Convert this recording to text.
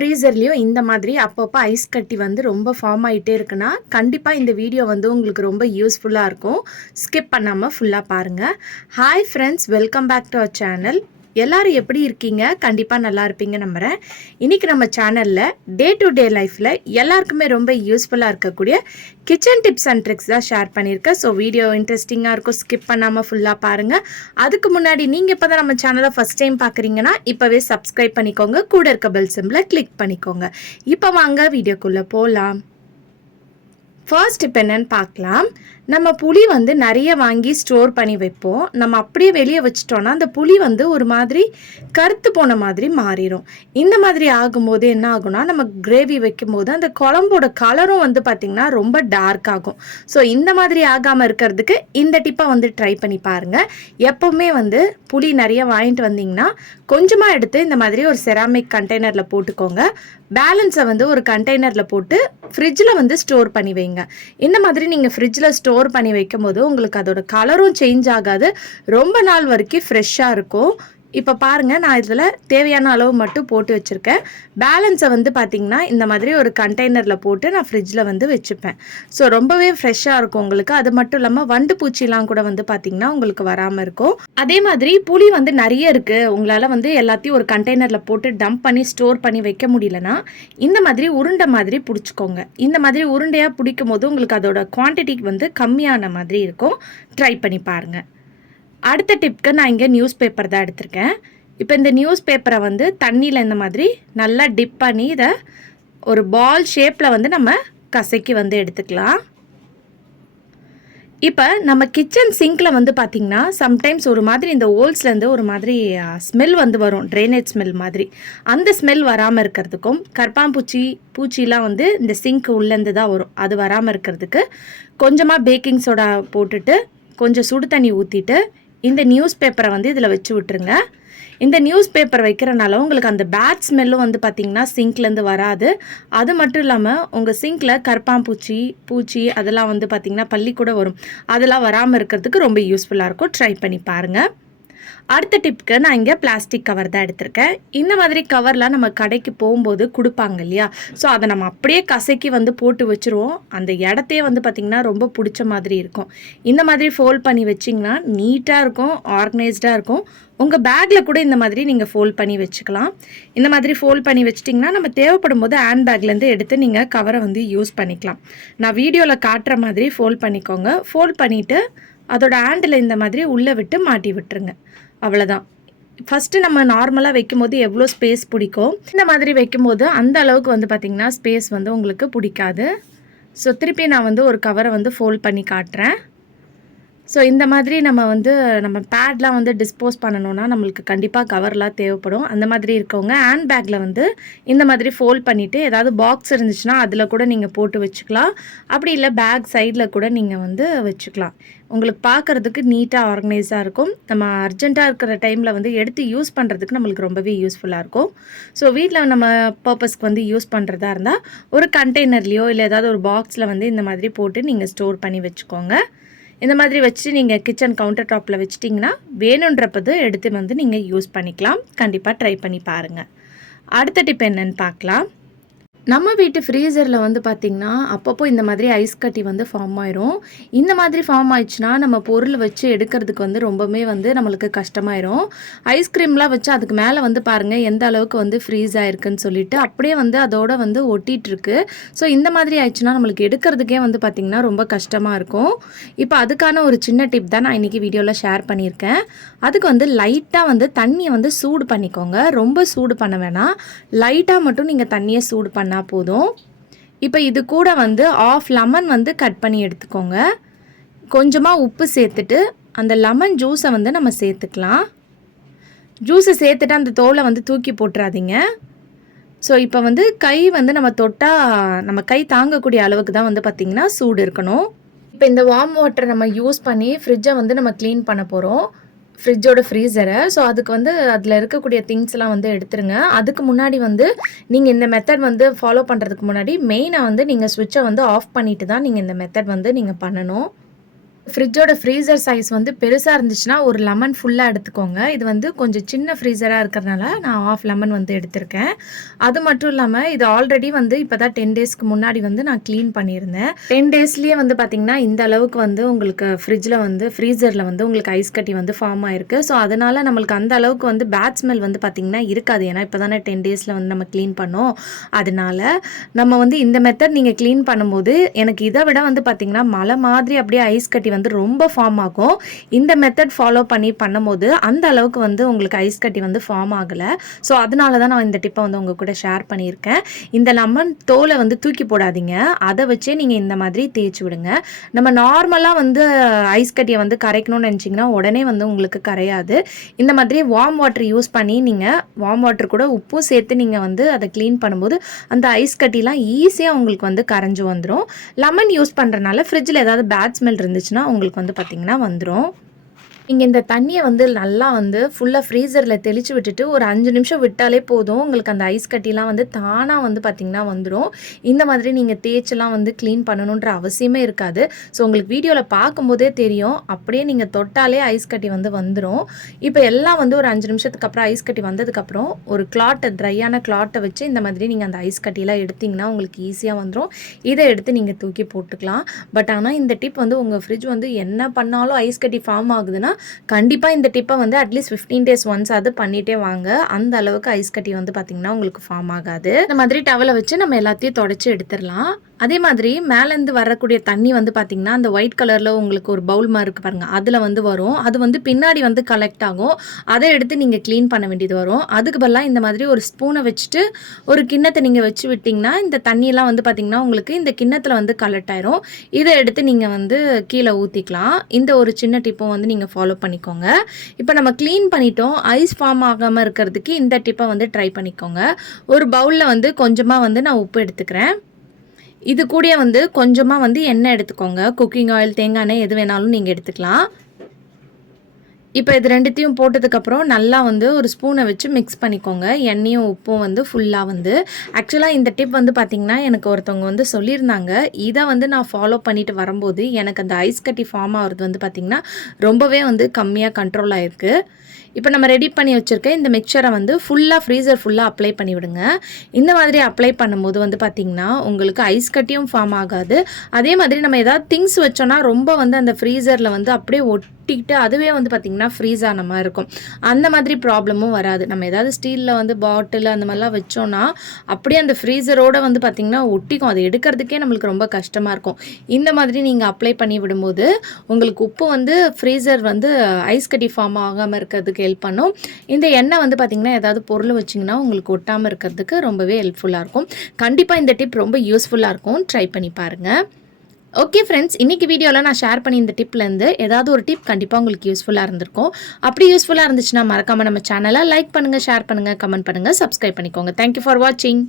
ஃப்ரீசர்லேயும் இந்த மாதிரி அப்பப்போ ஐஸ் கட்டி வந்து ரொம்ப ஃபார்ம் ஆகிட்டே இருக்குன்னா கண்டிப்பாக இந்த வீடியோ வந்து உங்களுக்கு ரொம்ப யூஸ்ஃபுல்லாக இருக்கும். ஸ்கிப் பண்ணாமல் ஃபுல்லாக பாருங்கள். Hi friends, welcome back to our channel. எல்லோரும் எப்படி இருக்கீங்க? கண்டிப்பாக நல்லா இருப்பீங்க நம்புகிறேன். இன்றைக்கி நம்ம சேனலில் டே டு டே லைஃப்பில் எல்லாருக்குமே ரொம்ப யூஸ்ஃபுல்லாக இருக்கக்கூடிய கிச்சன் டிப்ஸ் அண்ட் ட்ரிக்ஸ் தான் ஷேர் பண்ணியிருக்கேன். ஸோ வீடியோ இன்ட்ரெஸ்டிங்காக இருக்கும், ஸ்கிப் பண்ணாமல் ஃபுல்லாக பாருங்கள். அதுக்கு முன்னாடி நீங்கள் இப்போ தான் நம்ம சேனலை ஃபஸ்ட் டைம் பார்க்குறீங்கன்னா இப்போவே சப்ஸ்கிரைப் பண்ணிக்கோங்க, கூட இருக்க பெல் சிம்பிளை கிளிக் பண்ணிக்கோங்க. இப்போ வாங்க வீடியோக்குள்ளே போகலாம். ஃபர்ஸ்ட் இப்போ என்னென்னு பார்க்கலாம். நம்ம புளி வந்து நிறைய வாங்கி ஸ்டோர் பண்ணி வைப்போம். நம்ம அப்படியே வெளியே வச்சிட்டோன்னா அந்த புளி வந்து ஒரு மாதிரி கருத்து போன மாதிரி மாறிடும். இந்த மாதிரி ஆகும்போது என்ன ஆகும்னா, நம்ம கிரேவி வைக்கும்போது அந்த குழம்போட கலரும் வந்து பார்த்திங்கன்னா ரொம்ப டார்க் ஆகும். ஸோ இந்த மாதிரி ஆகாமல் இருக்கிறதுக்கு இந்த டிப்பை வந்து ட்ரை பண்ணி பாருங்கள். எப்போவுமே வந்து புளி நிறைய வாங்கிட்டு வந்தீங்கன்னா கொஞ்சமாக எடுத்து இந்த மாதிரி ஒரு செராமிக் கண்டெய்னரில் போட்டுக்கோங்க. பேலன்ஸை வந்து ஒரு கண்டெய்னரில் போட்டு ஃப்ரிட்ஜில் வந்து ஸ்டோர் பண்ணி வைங்க. இந்த மாதிரி நீங்கள் ஃப்ரிட்ஜில் ஸ்டோர் பண்ணி வைக்கும் போது உங்களுக்கு அதோட கலரும் சேஞ்ச் ஆகாது, ரொம்ப நாள் வரைக்கும் ஃப்ரெஷ்ஷாக இருக்கும். இப்போ பாருங்கள், நான் இதில் தேவையான அளவு மட்டும் போட்டு வச்சுருக்கேன். பேலன்ஸை வந்து பார்த்திங்கன்னா இந்த மாதிரி ஒரு கண்டெய்னரில் போட்டு நான் ஃப்ரிட்ஜில் வந்து வச்சுப்பேன். ஸோ ரொம்பவே ஃப்ரெஷ்ஷாக இருக்கும் உங்களுக்கு. அது மட்டும் இல்லாமல் வண்டு பூச்சிலாம் கூட வந்து பார்த்திங்கன்னா உங்களுக்கு வராமல் இருக்கும். அதே மாதிரி புளி வந்து நிறைய இருக்குது, உங்களால் வந்து எல்லாத்தையும் ஒரு கண்டெய்னரில் போட்டு டம்ப் பண்ணி ஸ்டோர் பண்ணி வைக்க முடியலன்னா இந்த மாதிரி உருண்டை மாதிரி பிடிச்சிக்கோங்க. இந்த மாதிரி உருண்டையாக பிடிக்கும் போது உங்களுக்கு அதோட குவான்டிட்டி வந்து கம்மியான மாதிரி இருக்கும். ட்ரை பண்ணி பாருங்கள். அடுத்த டிப்க்கு நான் இங்கே நியூஸ் பேப்பர் தான் எடுத்திருக்கேன். இப்போ இந்த நியூஸ் பேப்பரை வந்து தண்ணியில் இந்த மாதிரி நல்லா டிப் பண்ணி இதை ஒரு பால் ஷேப்பில் வந்து நம்ம கசக்கி வந்து எடுத்துக்கலாம். இப்போ நம்ம கிச்சன் சிங்கில் வந்து பார்த்திங்கன்னா சம்டைம்ஸ் ஒரு மாதிரி இந்த ஹோல்ஸ்லேருந்து ஒரு மாதிரி ஸ்மெல் வந்து வரும், ட்ரைனேஜ் ஸ்மெல் மாதிரி. அந்த ஸ்மெல் வராமல் இருக்கிறதுக்கும் பூச்சிலாம் வந்து இந்த சிங்க் உள்ளேருந்து தான் வரும், அது வராமல் இருக்கிறதுக்கு கொஞ்சமாக பேக்கிங் சோடா போட்டுட்டு கொஞ்சம் சுடு தண்ணி ஊற்றிட்டு இந்த நியூஸ் பேப்பரை வந்து இதில் வச்சு விட்டுருங்க. இந்த நியூஸ் பேப்பர் வைக்கிறனால உங்களுக்கு அந்த பேட் ஸ்மெல்லும் வந்து பார்த்திங்கன்னா சிங்க்லேருந்து வராது. அது மட்டும் இல்லாமல் உங்கள் சிங்கில் பூச்சி அதெல்லாம் வந்து பார்த்திங்கன்னா பள்ளி கூட வரும், அதெல்லாம் வராமல் இருக்கிறதுக்கு ரொம்ப யூஸ்ஃபுல்லாக இருக்கும். ட்ரை பண்ணி பாருங்கள். அடுத்த டிப்க்கு நான் இங்கே பிளாஸ்டிக் கவர் தான் எடுத்திருக்கேன். இந்த மாதிரி கவர்லாம் நம்ம கடைக்கு போகும்போது கொடுப்பாங்க இல்லையா, ஸோ அதை நம்ம அப்படியே கசக்கி வந்து போட்டு வச்சுருவோம். அந்த இடத்தையே வந்து பார்த்திங்கன்னா ரொம்ப பிடிச்ச மாதிரி இருக்கும். இந்த மாதிரி ஃபோல்ட் பண்ணி வச்சிங்கன்னா நீட்டாக இருக்கும், ஆர்கனைஸ்டாக இருக்கும். உங்கள் பேக்கில் கூட இந்த மாதிரி நீங்கள் ஃபோல்ட் பண்ணி வச்சுக்கலாம். இந்த மாதிரி ஃபோல்ட் பண்ணி வச்சிட்டிங்கன்னா நம்ம தேவைப்படும் போது ஹேண்ட் பேக்லேருந்து எடுத்து நீங்கள் கவரை வந்து யூஸ் பண்ணிக்கலாம். நான் வீடியோவில் காட்டுற மாதிரி ஃபோல்ட் பண்ணிக்கோங்க. ஃபோல்ட் பண்ணிவிட்டு அதோட ஹேண்டில் இந்த மாதிரி உள்ளே விட்டு மாட்டி விட்டுருங்க. அவ்வளோதான். ஃபஸ்ட்டு நம்ம நார்மலாக வைக்கும்போது எவ்வளோ ஸ்பேஸ் பிடிக்கும், இந்த மாதிரி வைக்கும்போது அந்த அளவுக்கு வந்து பார்த்திங்கன்னா ஸ்பேஸ் வந்து உங்களுக்கு பிடிக்காது. ஸோ திருப்பி நான் வந்து ஒரு கவரை வந்து ஃபோல்ட் பண்ணி காட்டுறேன். ஸோ இந்த மாதிரி நம்ம பேட்லாம் வந்து டிஸ்போஸ் பண்ணணுன்னா நம்மளுக்கு கண்டிப்பாக கவர்லாம் தேவைப்படும். அந்த மாதிரி இருக்கவங்க ஹேண்ட் பேக்கில் வந்து இந்த மாதிரி ஃபோல்ட் பண்ணிவிட்டு ஏதாவது பாக்ஸ் இருந்துச்சுன்னா அதில் கூட நீங்கள் போட்டு வச்சுக்கலாம். அப்படி இல்லை பேக் சைடில் கூட நீங்கள் வந்து வச்சுக்கலாம். உங்களுக்கு பார்க்குறதுக்கு நீட்டாக ஆர்கனைஸாக இருக்கும். நம்ம அர்ஜென்ட்டாக இருக்கிற டைமில் வந்து எடுத்து யூஸ் பண்ணுறதுக்கு நம்மளுக்கு ரொம்பவே யூஸ்ஃபுல்லாக இருக்கும். ஸோ வீட்டில் நம்ம பர்பஸ்க்கு வந்து யூஸ் பண்ணுறதா இருந்தால் ஒரு கண்டெய்னர்லேயோ இல்லை ஏதாவது ஒரு பாக்ஸில் வந்து இந்த மாதிரி போட்டு நீங்கள் ஸ்டோர் பண்ணி வச்சுக்கோங்க. இந்த மாதிரி வச்சு நீங்கள் கிச்சன் கவுண்டர் டாப்பில் வச்சிட்டிங்கன்னா வேணுன்றப்பது எடுத்து வந்து நீங்கள் யூஸ் பண்ணிக்கலாம். கண்டிப்பாக ட்ரை பண்ணி பாருங்கள். அடுத்த டிப் என்னன்னு பார்க்கலாம். நம்ம வீட்டு ஃப்ரீசரில் வந்து பார்த்திங்கன்னா அப்பப்போ இந்த மாதிரி ஐஸ் கட்டி வந்து ஃபார்ம் ஆயிரும். இந்த மாதிரி ஃபார்ம் ஆயிடுச்சுன்னா நம்ம பொருள் வச்சு எடுக்கிறதுக்கு வந்து ரொம்பவே வந்து நம்மளுக்கு கஷ்டமாயிரும். ஐஸ்கிரீம்லாம் வச்சு அதுக்கு மேலே வந்து பாருங்கள் எந்த அளவுக்கு வந்து ஃப்ரீஸ் ஆகிருக்குன்னு சொல்லிட்டு அப்படியே வந்து அதோட வந்து ஒட்டிகிட்ருக்கு. ஸோ இந்த மாதிரி ஆயிடுச்சுன்னா நம்மளுக்கு எடுக்கிறதுக்கே வந்து பார்த்திங்கன்னா ரொம்ப கஷ்டமாக இருக்கும். இப்போ அதுக்கான ஒரு சின்ன டிப் தான் நான் இன்றைக்கி வீடியோவில் ஷேர் பண்ணியிருக்கேன். அதுக்கு வந்து லைட்டாக வந்து தண்ணியை வந்து சூடு பண்ணிக்கோங்க. ரொம்ப சூடு பண்ண வேணாம், லைட்டாக மட்டும் நீங்கள் தண்ணியை சூடு பண்ணால் போதும். இப்போ இது கூட வந்து ஆஃப் லெமன் வந்து கட் பண்ணி எடுத்துக்கோங்க. கொஞ்சமாக உப்பு சேர்த்துட்டு அந்த லெமன் ஜூஸை வந்து நம்ம சேர்த்துக்கலாம். ஜூஸை சேர்த்துட்டு அந்த தோலை வந்து தூக்கி போட்டுறாதீங்க. ஸோ இப்போ வந்து கை வந்து நம்ம தொட்டால் நம்ம கை தாங்கக்கூடிய அளவுக்கு தான் வந்து பார்த்திங்கன்னா சூடு இருக்கணும். இப்போ இந்த வார்ம் வாட்டரை நம்ம யூஸ் பண்ணி ஃப்ரிட்ஜை வந்து நம்ம க்ளீன் பண்ண போகிறோம், ஃப்ரிட்ஜோட ஃப்ரீசரை. ஸோ அதுக்கு வந்து அதில் இருக்கக்கூடிய திங்ஸ்லாம் வந்து எடுத்துருங்க. அதுக்கு முன்னாடி வந்து நீங்கள் இந்த மெத்தட் வந்து ஃபாலோ பண்ணுறதுக்கு முன்னாடி மெயினாக வந்து நீங்கள் ஸ்விட்சை வந்து ஆஃப் பண்ணிவிட்டு தான் நீங்கள் இந்த மெத்தட் வந்து நீங்கள் பண்ணணும். ஃப்ரிட்ஜோட ஃப்ரீசர் சைஸ் வந்து பெருசாக இருந்துச்சுன்னா ஒரு லெமன் ஃபுல்லாக எடுத்துக்கோங்க. இது வந்து கொஞ்சம் சின்ன ஃப்ரீசராக இருக்கிறதுனால நான் ½ லெமன் வந்து எடுத்திருக்கேன். அது மட்டும் இல்லாமல் இது ஆல்ரெடி வந்து இப்போ தான் 10 டேஸ்க்கு முன்னாடி வந்து நான் க்ளீன் பண்ணியிருந்தேன். 10 டேஸ்லேயே வந்து பார்த்திங்கன்னா இந்த அளவுக்கு வந்து உங்களுக்கு ஃப்ரீசரில் வந்து உங்களுக்கு ஐஸ் கட்டி வந்து ஃபார்ம் ஆயிருக்கு. ஸோ அதனால் நம்மளுக்கு அந்த அளவுக்கு வந்து பேட் ஸ்மெல் வந்து பார்த்திங்கன்னா இருக்காது. ஏன்னா இப்போ தானே 10 டேஸில் வந்து நம்ம க்ளீன் பண்ணோம். அதனால் நம்ம வந்து இந்த மெத்தட் நீங்கள் க்ளீன் பண்ணும்போது எனக்கு இதை விட வந்து பார்த்திங்கன்னா மலை மாதிரி அப்படியே ஐஸ் கட்டி வந்து ரொம்ப ஃபார்ம் ஆகும். இந்த மெத்தட் ஃபாலோ பண்ணி பண்ணும்போது அந்த அளவுக்கு வந்து உங்களுக்கு ஐஸ் கட்டி வந்து ஃபார்ம் ஆகலை. ஸோ அதனால தான் நான் இந்த டிப்பை வந்து உங்கள் கூட ஷேர் பண்ணியிருக்கேன். இந்த லெமன் தோலை வந்து தூக்கி போடாதீங்க. அதை வச்சே நீங்கள் இந்த மாதிரி தேய்ச்சி விடுங்க. நம்ம நார்மலாக வந்து ஐஸ் கட்டியை வந்து கரைக்கணும்னு நினச்சிங்கன்னா உடனே வந்து உங்களுக்கு கரையாது. இந்த மாதிரி வார்ம் வாட்டர் யூஸ் பண்ணி நீங்கள் வார்ம் வாட்டர் கூட உப்பும் சேர்த்து நீங்கள் வந்து அதை க்ளீன் பண்ணும்போது அந்த ஐஸ் கட்டிலாம் ஈஸியாக உங்களுக்கு வந்து கரைஞ்சி வந்துடும். லெமன் யூஸ் பண்ணுறதுனால ஃப்ரிட்ஜில் ஏதாவது பேட் ஸ்மெல் இருந்துச்சுன்னா உங்களுக்கு வந்து பார்த்திங்கன்னா வந்துடும். நீங்கள் இந்த தண்ணியை வந்து நல்லா வந்து ஃபுல்லாக ஃப்ரீசரில் தெளித்து விட்டுட்டு ஒரு 5 நிமிஷம் விட்டாலே போதும். உங்களுக்கு அந்த ஐஸ் கட்டிலாம் வந்து தானாக வந்து பார்த்திங்கன்னா வந்துடும். இந்த மாதிரி நீங்கள் தேய்ச்செல்லாம் வந்து க்ளீன் பண்ணணுன்ற அவசியமே இருக்காது. ஸோ உங்களுக்கு வீடியோவில் பார்க்கும்போதே தெரியும். அப்படியே நீங்கள் தொட்டாலே ஐஸ் கட்டி வந்து வந்துடும். இப்போ எல்லாம் வந்து ஒரு 5 நிமிஷத்துக்கு அப்புறம் ஐஸ் கட்டி வந்ததுக்கப்புறம் ஒரு ட்ரையான கிளாட்டை வச்சு இந்த மாதிரி நீங்கள் அந்த ஐஸ் கட்டிலாம் எடுத்திங்கன்னா உங்களுக்கு ஈஸியாக வந்துடும். இதை எடுத்து நீங்கள் தூக்கி போட்டுக்கலாம். பட் ஆனால் இந்த டிப் வந்து உங்கள் ஃப்ரிட்ஜ் வந்து என்ன பண்ணாலும் ஐஸ் கட்டி ஃபார்ம் ஆகுதுன்னா கண்டிப்பாக இந்த டிப்பை வந்து அட்லீஸ்ட் 15 டேஸ் ஒன்ஸ் அது பண்ணிகிட்டே வாங்க. அந்த அளவுக்கு ஐஸ் கட்டி வந்து பார்த்திங்கன்னா உங்களுக்கு ஃபார்ம் ஆகாது. இந்த மாதிரி டவலை வச்சு நம்ம எல்லாத்தையும் தொடச்சி எடுத்துடலாம். அதே மாதிரி மேலேருந்து வரக்கூடிய தண்ணி வந்து பார்த்திங்கன்னா அந்த ஒயிட் கலரில் உங்களுக்கு ஒரு பவுல் மாதிரி இருக்குது பாருங்கள், அதில் வந்து வரும். அது வந்து பின்னாடி வந்து கலெக்ட் ஆகும். அதை எடுத்து நீங்கள் க்ளீன் பண்ண வேண்டியது வரும். அதுக்கு பதிலாக இந்த மாதிரி ஒரு ஸ்பூனை வச்சுட்டு ஒரு கிண்ணத்தை நீங்கள் வச்சு விட்டிங்கன்னா இந்த தண்ணியெல்லாம் வந்து பார்த்திங்கன்னா உங்களுக்கு இந்த கிண்ணத்தில் வந்து கலெக்ட் ஆயிரும். இதை எடுத்து நீங்கள் வந்து கீழே ஊற்றிக்கலாம். இந்த ஒரு சின்ன டிப்பும் வந்து நீங்கள் ஃபாலோ பண்ணிக்கோங்க. இப்போ நம்ம க்ளீன் பண்ணிட்டோம். ஐஸ் ஃபார்ம் ஆகாமல் இருக்கிறதுக்கு இந்த டிப்பை வந்து ட்ரை பண்ணிக்கோங்க. ஒரு பவுலில் வந்து கொஞ்சமாக வந்து நான் உப்பு எடுத்துக்கிறேன். இது கூட வந்து கொஞ்சமாக வந்து எண்ணெய் எடுத்துக்கோங்க. குக்கிங் ஆயில், தேங்காய் எண்ணெய் எது வேணாலும் நீங்கள் எடுத்துக்கலாம். இப்போ இது ரெண்டுத்தையும் போட்டதுக்கப்புறம் நல்லா வந்து ஒரு ஸ்பூனை வச்சு மிக்ஸ் பண்ணிக்கோங்க. எண்ணெயும் உப்பும் வந்து ஃபுல்லாக வந்து ஆக்சுவலாக இந்த டிப் வந்து பார்த்திங்கன்னா எனக்கு ஒருத்தவங்க வந்து சொல்லியிருந்தாங்க. இதை வந்து நான் ஃபாலோ பண்ணிட்டு வரும்போது எனக்கு அந்த ஐஸ் கட்டி ஃபார்ம் ஆகிறது வந்து பார்த்திங்கன்னா ரொம்பவே வந்து கம்மியாக கண்ட்ரோல் ஆகிருக்கு. இப்போ நம்ம ரெடி பண்ணி வச்சுருக்க இந்த மிக்சரை வந்து ஃப்ரீசர் ஃபுல்லாக அப்ளை பண்ணி விடுங்க. இந்த மாதிரி அப்ளை பண்ணும்போது வந்து பார்த்திங்கன்னா உங்களுக்கு ஐஸ் கட்டியும் ஃபார்ம் ஆகாது. அதே மாதிரி நம்ம ஏதாவது திங்ஸ் வச்சோன்னா ரொம்ப வந்து அந்த ஃப்ரீசரில் வந்து அப்படியே ஒட்டிக்கிட்டு அதுவே வந்து பார்த்திங்கன்னா ஃப்ரீஸ் ஆன மாதிரி இருக்கும். அந்த மாதிரி ப்ராப்ளமும் வராது. நம்ம ஏதாவது ஸ்டீலில் வந்து பாட்டில் அந்த மாதிரிலாம் வச்சோன்னா அப்படியே அந்த ஃப்ரீசரோடு வந்து பார்த்திங்கன்னா ஒட்டிக்கும். அதை எடுக்கிறதுக்கே நம்மளுக்கு ரொம்ப கஷ்டமாக இருக்கும். இந்த மாதிரி நீங்கள் அப்ளை பண்ணி விடும்போது உங்களுக்கு உப்பு வந்து ஃப்ரீசர் வந்து ஐஸ் கட்டி ஃபார்ம் ஆகாமல் இருக்கிறதுக்கு ஹெல்ப் பண்ணும். இந்த எண்ணெய் வந்து பார்த்திங்கன்னா ஏதாவது பொருள் வச்சிங்கன்னா உங்களுக்கு ஒட்டாமல் இருக்கிறதுக்கு ரொம்பவே ஹெல்ப்ஃபுல்லாக இருக்கும். கண்டிப்பாக இந்த டிப் ரொம்ப யூஸ்ஃபுல்லாக இருக்கும். ட்ரை பண்ணி பாருங்கள். ஓகே ஃப்ரெண்ட்ஸ், இன்றைக்கி வீடியோவில் நான் ஷேர் பண்ணி இந்த டிப்லேருந்து ஏதாவது ஒரு டிப் கண்டிப்பாக உங்களுக்கு யூஸ்ஃபுல்லாக இருந்திருக்கும். அப்படி யூஸ்ஃபுல்லாக இருந்துச்சுன்னா மறக்காமல் நம்ம சேனலை லைக் பண்ணுங்கள், ஷேர் பண்ணுங்கள், கமெண்ட் பண்ணுங்கள், சப்ஸ்கிரைப் பண்ணிக்கோங்க. தேங்க்யூ ஃபார் வாட்சிங்.